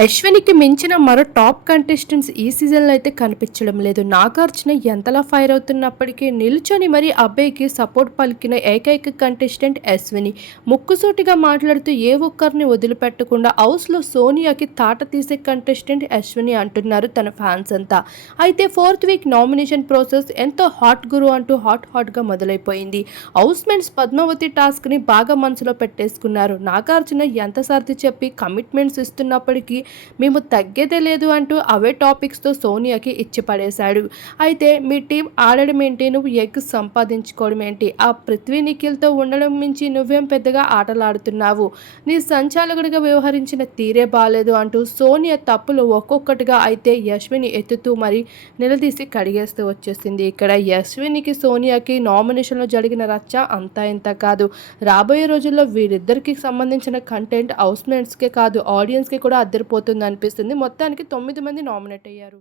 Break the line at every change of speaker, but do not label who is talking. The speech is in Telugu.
అశ్వినికి మించిన మరో టాప్ కంటెస్టెంట్స్ ఈ సీజన్లో అయితే కనిపించడం లేదు. నాగార్జున ఎంతలా ఫైర్ అవుతున్నప్పటికీ నిల్చొని మరీ అబ్బాయికి సపోర్ట్ పలికిన ఏకైక కంటెస్టెంట్ అశ్విని. ముక్కుసూటిగా మాట్లాడుతూ ఏ ఒక్కరిని వదిలిపెట్టకుండా హౌస్లో సోనియాకి తాట తీసే కంటెస్టెంట్ అశ్విని అంటున్నారు తన ఫ్యాన్స్ అంతా. అయితే ఫోర్త్ వీక్ నామినేషన్ ప్రాసెస్ ఎంతో హాట్ గురు అంటూ హాట్ హాట్గా మొదలైపోయింది. హౌస్ మెన్స్ పద్మావతి టాస్క్ని బాగా మనసులో పెట్టేసుకున్నారు. నాగార్జున ఎంత సర్ది చెప్పి కమిట్మెంట్స్ ఇస్తున్నప్పటికీ మేము తగ్గేదే లేదు అంటూ అవే టాపిక్స్తో సోనియాకి ఇచ్చి పడేశాడు. అయితే మీ టీం ఆడడం ఏంటి? నువ్వు ఎగ్ సంపాదించుకోవడం ఏంటి? ఆ పృథ్వీ నిఖిల్తో ఉండడం మించి నువ్వేం పెద్దగా ఆటలాడుతున్నావు? నీ సంచాలకుడిగా వ్యవహరించిన తీరే బాగాలేదు అంటూ సోనియా తప్పులు ఒక్కొక్కటిగా అయితే యశ్విని ఎత్తుతూ మరి నిలదీసి కడిగేస్తూ వచ్చేసింది. ఇక్కడ యశ్వినికి సోనియాకి నామినేషన్లో జరిగిన రచ్చ అంతా ఇంత కాదు. రాబోయే రోజుల్లో వీరిద్దరికి సంబంధించిన కంటెంట్ హౌస్మేట్స్కే కాదు ఆడియన్స్కి కూడా అద్దరిపోతుంది. అనిపిస్తుంది మొత్తానికి తొమ్మిది మంది నామినేట్ అయ్యారు.